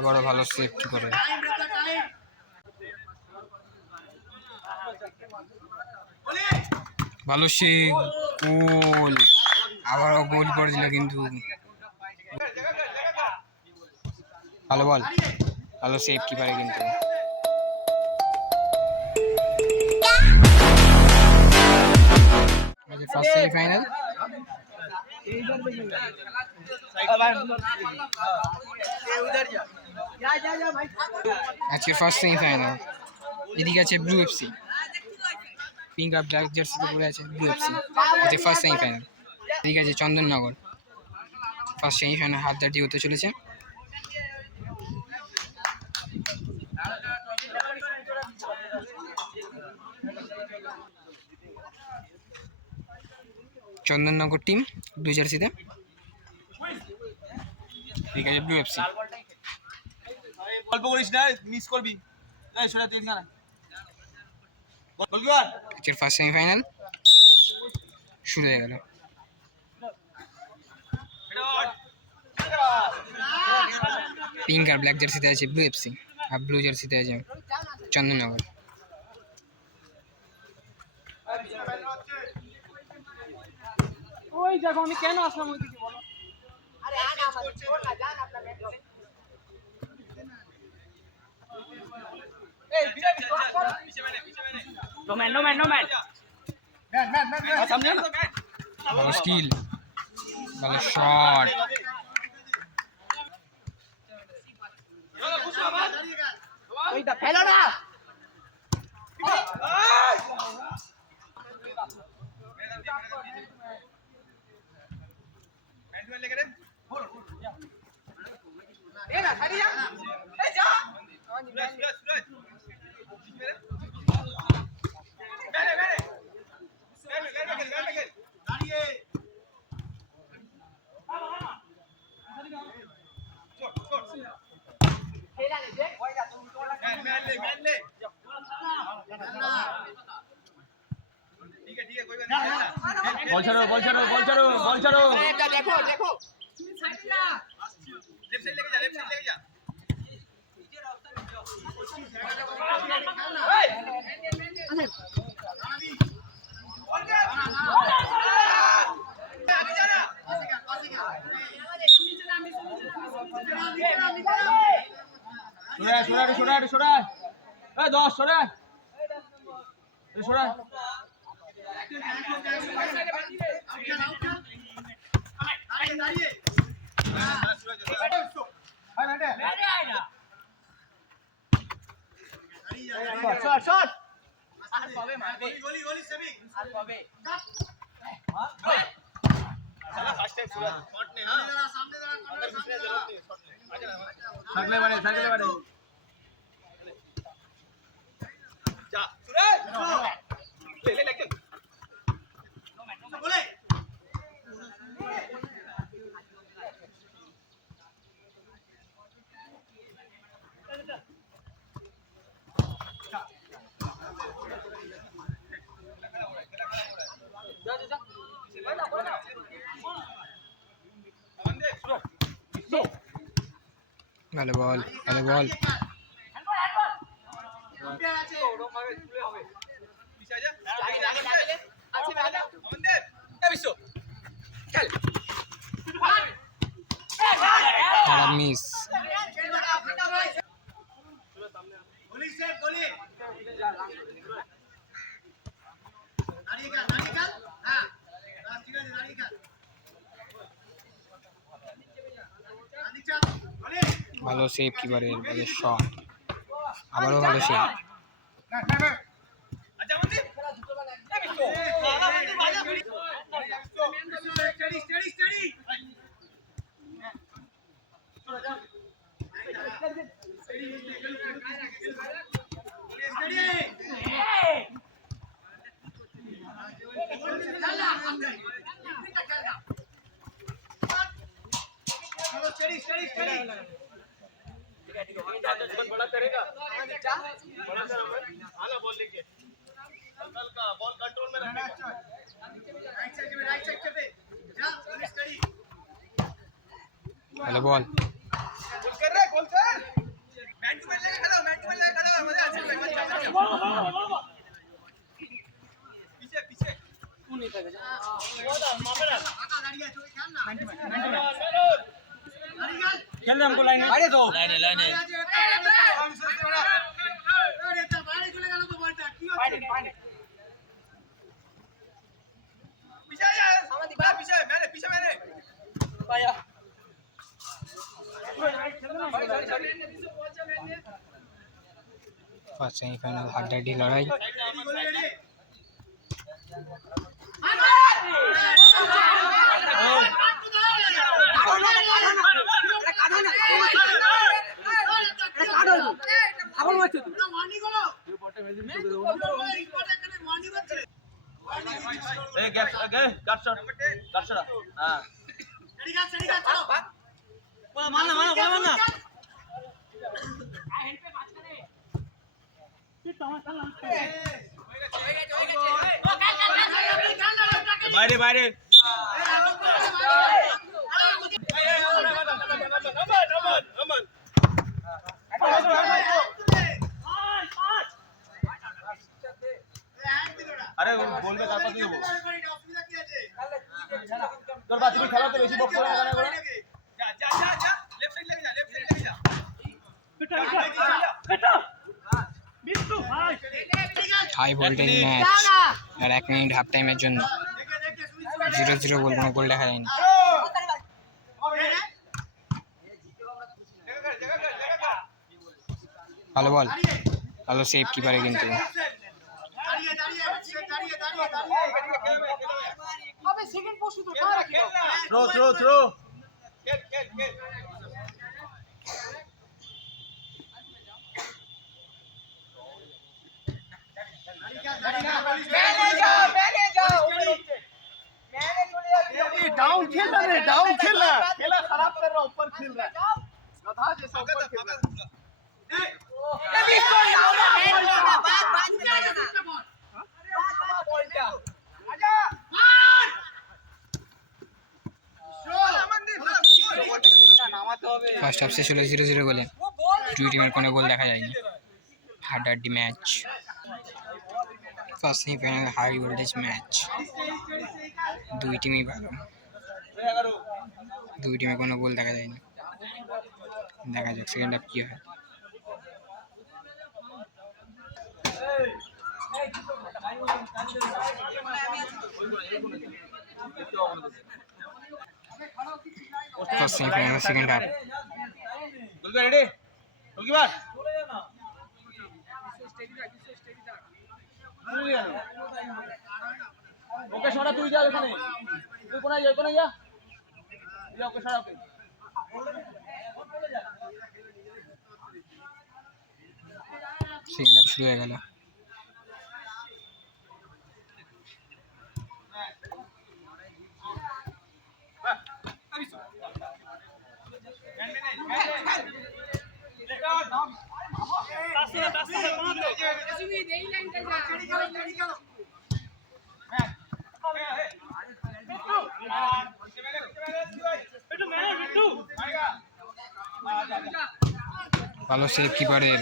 আবারও ভালো সেভ কি করে। ভালো সেভ, গোল, আবারও গোল করে দিল কিন্তু। ভালো বল, ভালো সেভ কি পারে কিন্তু। ফার্স্ট সেমিফাইনাল, আজকে ফার্স্ট সেমিফাইনাল। এদিকে আছে ব্লু এফসি, পিঙ্ক আর ব্ল্যাক জার্সিতে পরে আছে ব্লু এফসি। আজকে ফার্স্ট সেমিফাইনাল। এদিকে আছে চন্দননগর। ফার্স্ট সেমিফাইনাল হাতদাটি হতে চলেছে। চন্দননগর টিম ব্লু জার্সিতে, ঠিক আছে ব্লু এফসি। গল্প করিস না, মিস করবি। আজকের ফার্স্ট সেমিফাইনাল শুরু হয়ে গেল। পিঙ্ক আর ব্ল্যাক জার্সিতে আছে ব্লু এফসি, আর ব্লু জার্সিতে আছে চন্দননগর। ওই দেখো আমি কেন আসলাম ওইদিকে বলো। আরে আনা আমাদের ছোড় না, জান আপনার ম্যাচ হবে। এই বিনা বিশ্বাস কর, পিছে মেনে নো ম্যান ম্যান সামনে না। ভালো স্কিল, ভালো শট, ওইটা ফেলো না। বল ছাড়ো বল ছাড়ো বল ছাড়ো বল ছাড়ো। দেখো দেখো লেফট সাইড লেগে যা, লেফট সাইড লেগে যা। সরা এই 10 সরা সরা। ভালো বল, ভালো বল। খারাপ মিস। ভালো সেভ কিপারের, ভালো শট, আবারও ভালো সেভ। बड़ा करेगा बड़ा कर आला बॉल लेके हल्का बॉल कंट्रोल में रखेगा राइट साइड पे जा स्टडी हेलो बॉल गोल कर रे गोल कर खेल रहे हमको लाइन अरे दो लाइन लाइन ফার্স্ট সেমিফাইনাল হাড্ডাহাড্ডি লড়াই। বাইরে বাইরে আরে বলবে তারপর দিয়ে দেবো তোর বাদ তুমি খেলাতে বেশি বক্স করে না করে যা যা যা যা লেফট সাইড লেগে যা লেফট সাইড লেগে যা হাই ভোল্টেজ ম্যাচ আর 1 মিনিট হাফ টাইমের জন্য 0-0 গোল, কোনো গোল দেখা যায়নি। ভালো বল, ভালো সেভ কিপারে কিন্তু। থ্রো থ্রো থ্রো খেল খেল খেল डाउन खेल रहा है डाउन खेल रहा है खेला खराब कर रहा ऊपर खेल रहा है गधा जैसा ऊपर खेल रहा ফার্স্ট হাফ শেষ হলো 0-0 গোলে, দুই টিমের কোনো গোল দেখা যায়নি। হাড্ডাহাড্ডি match, first semifinal high voltage match, দুই টিমই ভালো, দুই টিমে কোনো গোল দেখা যায়নি। দেখা যাক সেকেন্ড হাফ কি হয়। First semifinal second half. Goalkeeper ready goalkeeper okay छोड़ा तू जा ওখানে তুই কোনায় যা কোনায় যা যা ওকে ছাড়া ওকে সেকেন্ড হাফ শুরু হয়ে গেল। ভালো সেভ কিপারের।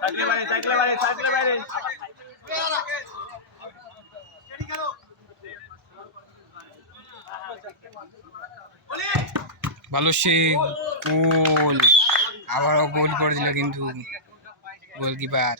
সাইকেলে বাইরে ভালো সেভ, গোল, আবারও গোল করে দিল কিন্তু গোলকিপার।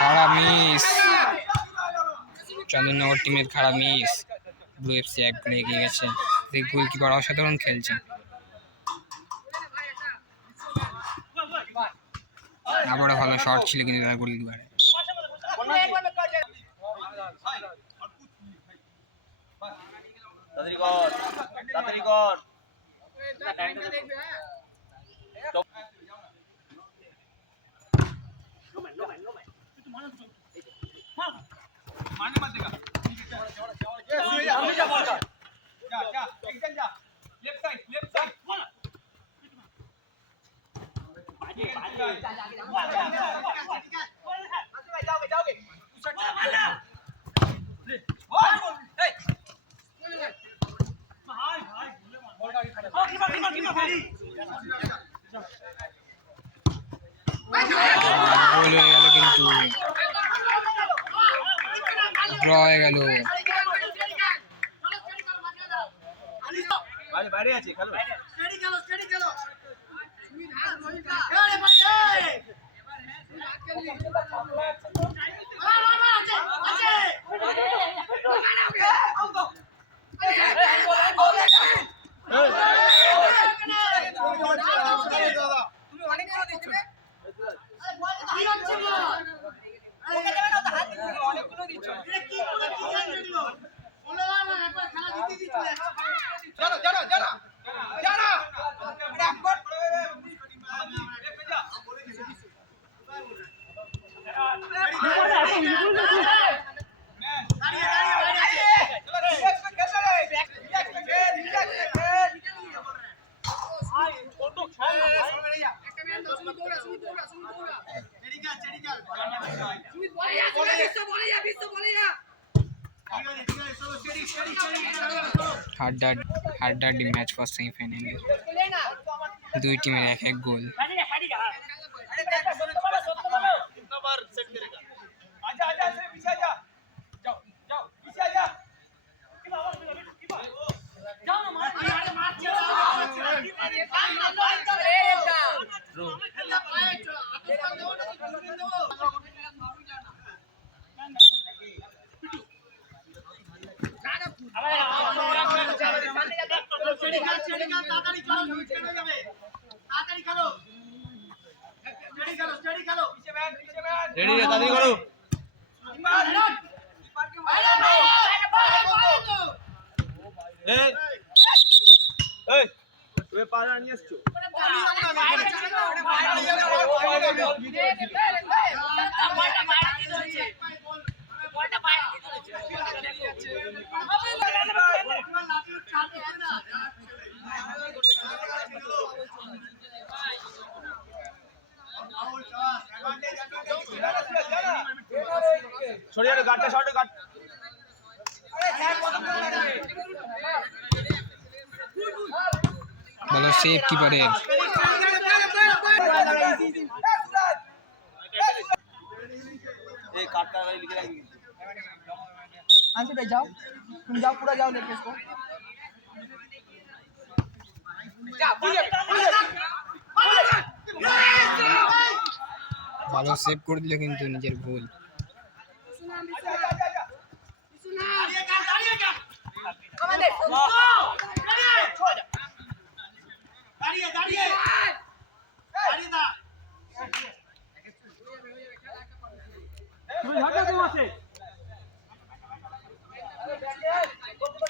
খারাপ মিস, চন্দননগর টিমের খারাপ মিস। ব্লু এফসি এক গোলে এগিয়ে গেছে। গোলকিপার অসাধারণ খেলছে। আবারও ভালো শট ছিল কিন্তু তার গোলকিপারে। তাড়াতাড়ি কর जा एकदम जा लेफ्ट साइड बाजी बाजी जाओगे গোল হয়ে গেল কিন্তু ড্র হয়ে গেল। বাইরে আছে খেলো হাড্ডাহাড্ডি ম্যাচ ফার্স্ট সেমিফাইনালে দুই টিমের এক এক গোল। कितना बार सेट करेगा आजा आजा से पीछे जा जाओ जाओ पीछे जा जाओ ना मार रेडी है दादी करो ए ए তুমি পারা নিয়ে আসছো সরিয়ে রে গাটটা শর্ট গাট ভালো সেভ কিপারের। ए काटता है लिख रहा है आंसर भाई जाओ तुम जाओ पूरा जाओ लेके इसको ভালো সেভ করে দিল কিন্তু নিজের ভুল।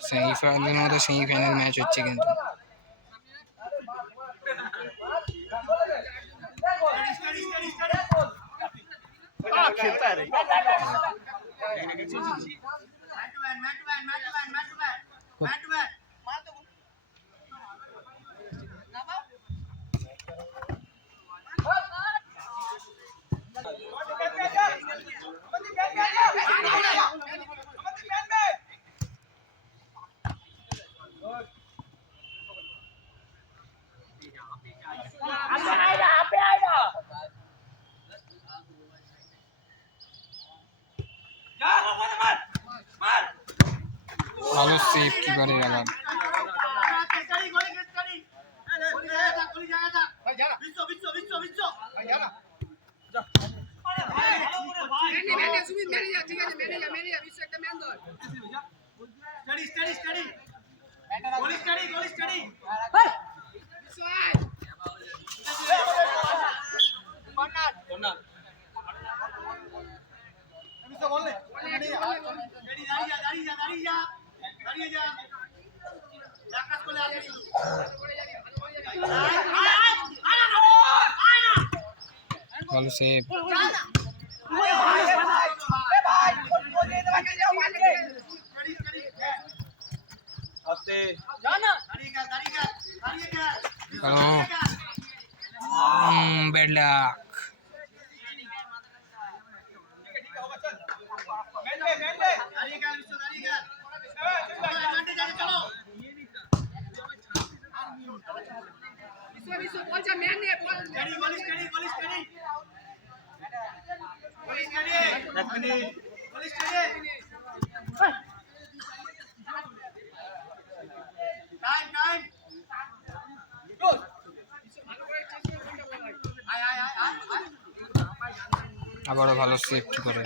সেমিফাইনালের মতো সেমিফাইনাল ম্যাচ হচ্ছে কিন্তু। खेलता है ভালো সেভ কিপারের আলাদা। ভালো সেভ। अब बैड लक আবারও ভালো সেফটি করে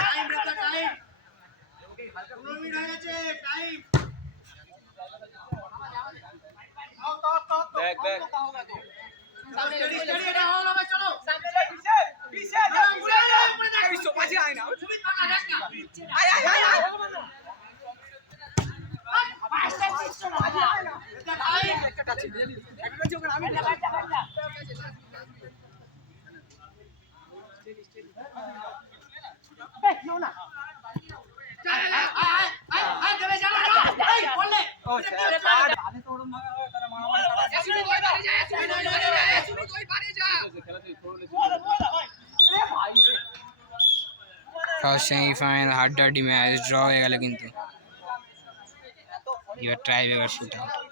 ফার্স্ট সেমিফাইনাল হাড্ডাহাড্ডি ম্যাচ ড্র হয়ে গেল কিন্তু এবার ট্রাই এবার শুট আউট